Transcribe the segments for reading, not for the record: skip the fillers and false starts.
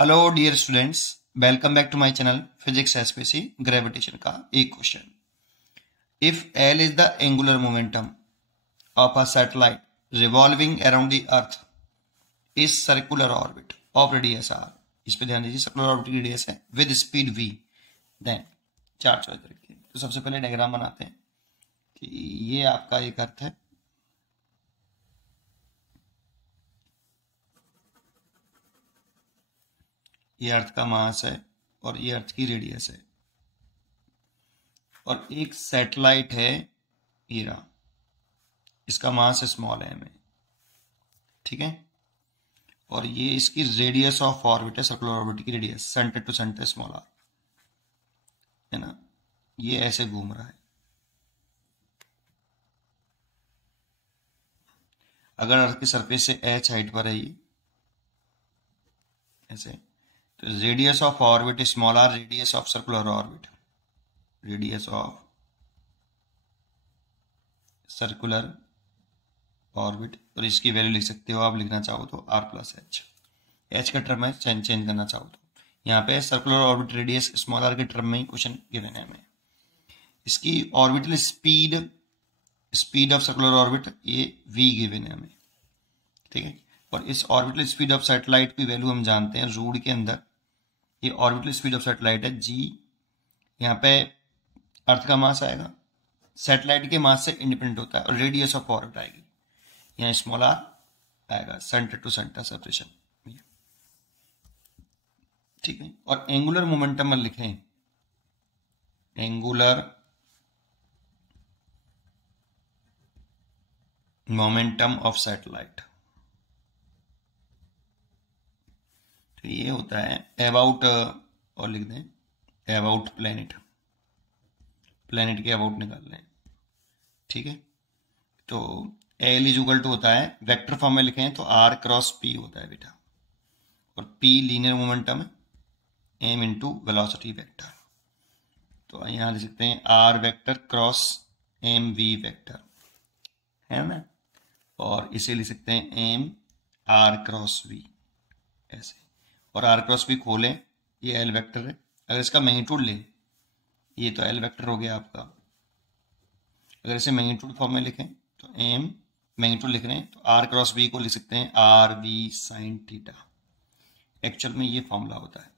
Hello dear students, welcome back to my channel physics SPC gravitation का एक question. If L is the angular momentum of a satellite revolving around the earth is circular orbit of radius R, इस पे ध्यान दीजिए, circular orbit की radius है with speed V, then चार choice रखिए। तो सबसे पहले डायग्राम बनाते हैं कि ये आपका एक अर्थ है, ये अर्थ का मास है और ये अर्थ की रेडियस है, और एक सैटेलाइट है ये रहा, इसका मास स्मॉल है में, ठीक है, और ये इसकी रेडियस ऑफ ऑर्बिट है, सर्कुलर ऑर्बिट की radius centre to centre small R है ना, ये ऐसे घूम रहा है। अगर अर्थ की सरफेस से h हाइट पर है ये ऐसे, तो radius of orbit small R, radius of circular orbit, radius of circular orbit, और इसकी वैल्यू लिख सकते हो आप, लिखना चाहो तो r प्लस एच का टर्म है, चेंज करना चाहो तो यहाँ पे circular orbit radius small R के टर्म में ही क्वेश्चन गिवन है हमें। इसकी orbital speed of circular orbit ये v गिवन है हमें, ठीक है, और इस ऑर्बिटल स्पीड ऑफ सैटेलाइट की वैल्यू हम जानते हैं रूट के अंदर, ये ऑर्बिटल स्पीड ऑफ सैटेलाइट है g, यहाँ पे अर्थ का मास आएगा, सैटेलाइट के मास से इंडिपेंडेंट होता है, और रेडियस ऑफ ऑर्बिट आएगी, यहाँ स्मॉल आर आएगा, सेंटर टू सेंटर सेपरेशन, ठीक है। और एंगुलर मोमेंटम में लिखें, एंगुलर मोमेंटम ऑफ सैटेलाइट, तो ये होता है अबाउट, और लिख दें अबाउट प्लेनेट, प्लेनेट के अबाउट निकाल लें, ठीक है। तो एल इज इक्वल टू होता है, वेक्टर फॉर्म में लिखें तो आर क्रॉस पी होता है बेटा, और पी लीनियर मोमेंटम है, एम इंटू वेलोसिटी वेक्टर, तो यहां लिख सकते हैं R vector cross M V vector, है ना, और इसे लिख सकते हैं एम आर क्रॉस वी ऐसे, और आर क्रॉस वी खोलें, ये एल वेक्टर है, अगर इसका मैग्नीट्यूड लें, ये तो एल वेक्टर हो गया आपका, अगर इसे मैग्नीट्यूड फॉर्म में लिखें तो एम मैग्नीट्यूड लिख रहे हैं तो आर क्रॉस वी को लिख सकते हैं R V sine theta, actual में ये फॉर्मूला होता है,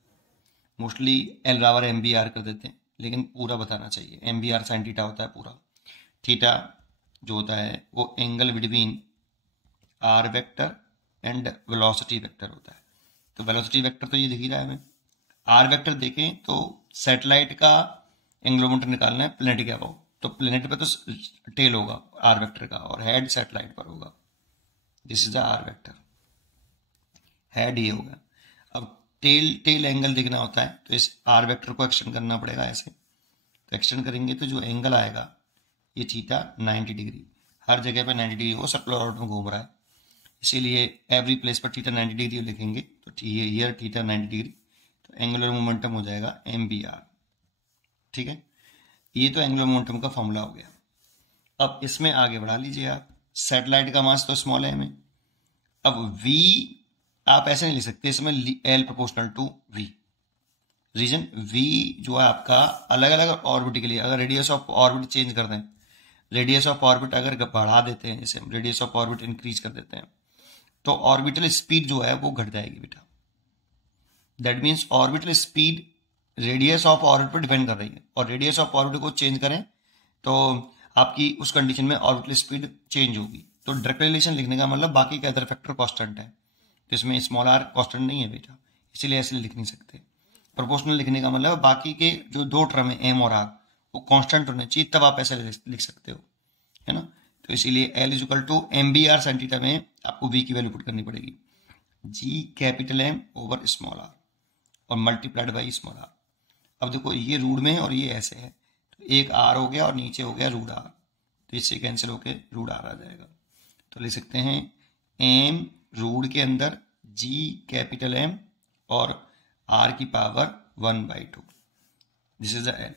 मोस्टली एल बराबर एम बी आर कर देते हैं, लेकिन पूरा बताना चाहिए, M B R sine theta होता है पूरा, थीटा जो होता है वो angle between R vector and velocity vector होता है, तो वेलोसिटी वेक्टर तो ये दिख ही रहा है हमें, आर वेक्टर देखें तो सैटेलाइट का एंगुलर मोमेंटम निकालना है प्लेनेट के अबाउ, तो प्लेनेट पे तो टेल होगा आर वेक्टर का, और हेड सैटेलाइट पर होगा, this is the R vector, head ये होगा। अब टेल एंगल देखना होता है तो इस आर वेक्टर को एक्सटेंड करना पड़ेगा ऐसे, तो एक्सटेंड करेंगे तो जो एंगल आएगा ये थीटा 90 डिग्री, हर जगह पे 90 डिग्री वो सर्कुलर ऑर्बिट में घूम रहा है, इसीलिए एवरी प्लेस पर थीटा 90 डिग्री लिखेंगे, तो हियर थीटा 90 डिग्री, तो एंगुलर मोमेंटम हो जाएगा एम बी आर, ठीक है। ये तो एंगुलर मोमेंटम का फॉर्मूला हो गया। अब इसमें आगे बढ़ा लीजिए आप, सैटेलाइट का मास तो स्मॉल है हमें, अब v आप ऐसे नहीं लिख सकते, इसमें l proportional to v, reason v जो है आपका अलग अलग ऑर्बिट के लिए, अगर रेडियस ऑफ ऑर्बिट चेंज कर दें, रेडियस ऑफ ऑर्बिट अगर बढ़ा देते हैं, जैसे रेडियस ऑफ ऑर्बिट इंक्रीज कर देते हैं, तो ऑर्बिटल स्पीड जो है वो घट जाएगी बेटा, that means orbital speed radius of orbit पर डिपेंड कर रही है, और रेडियस ऑफ ऑर्बिट को चेंज करें तो आपकी उस कंडीशन में ऑर्बिटल स्पीड चेंज होगी, तो डायरेक्ट रिलेशन लिखने का मतलब बाकी के अदर फैक्टर कांस्टेंट है, तो इसमें स्मॉल आर कांस्टेंट नहीं है बेटा, इसीलिए ऐसे लिख नहीं सकते। प्रोपोर्शनल लिखने का मतलब बाकी के जो दो टर्म है एम और आर वो कांस्टेंट होने चाहिए, तब आप ऐसे लिख सकते हो, है ना, तो इसीलिए L is equal to M B R sine theta में आपको वी की वैल्यू पुट करनी पड़ेगी, G capital M over small R और मल्टीप्लाइड बाई स्मॉल आर। अब देखो ये रूट में है और ये ऐसे है, तो एक आर हो गया और नीचे हो गया रूट आर, तो इससे कैंसिल होके रूट आर आ जाएगा, तो लिख सकते हैं एम रूट के अंदर जी कैपिटल एम और आर की power 1/2, this is the L,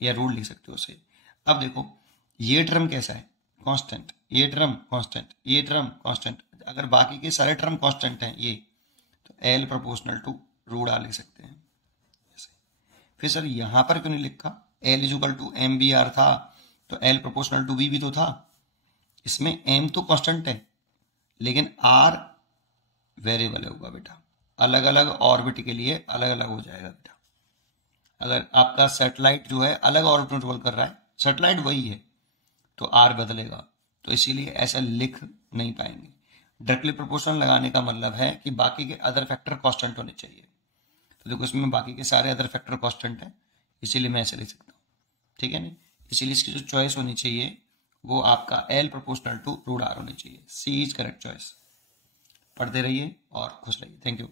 या रूट लिख सकते हो उसे। अब देखो ये टर्म कैसा है, कांस्टेंट, ये टर्म कांस्टेंट, ये टर्म कांस्टेंट, अगर बाकी के सारे टर्म कांस्टेंट हैं ये, तो L proportional to root R लिख सकते हैं ऐसे। फिर सर यहां पर क्यों नहीं लिखा, L is equal to M B R था तो एल प्रोपोर्शनल टू बी भी तो था। इसमें एम तो कांस्टेंट है लेकिन आर वेरिएबल होगा बेटा, अलग अलग ऑर्बिट के लिए अलग अलग हो जाएगा बेटा। अगर आपका सैटेलाइट जो है अलग ऑर्बिट ट्रेवल कर रहा है, सैटेलाइट वही है, तो आर बदलेगा, तो इसीलिए ऐसा लिख नहीं पाएंगे। डायरेक्टली प्रोपोर्शनल लगाने का मतलब है कि बाकी के अदर फैक्टर कांस्टेंट होने चाहिए, तो देखो इसमें बाकी के सारे अदर फैक्टर कांस्टेंट है, इसीलिए मैं ऐसे लिख सकता हूँ, ठीक है नहीं। इसीलिए इसकी जो चॉइस होनी चाहिए वो आपका L proportional to root R होनी चाहिए। C is correct choice. पढ़ते रहिए और खुश रहिए। Thank you.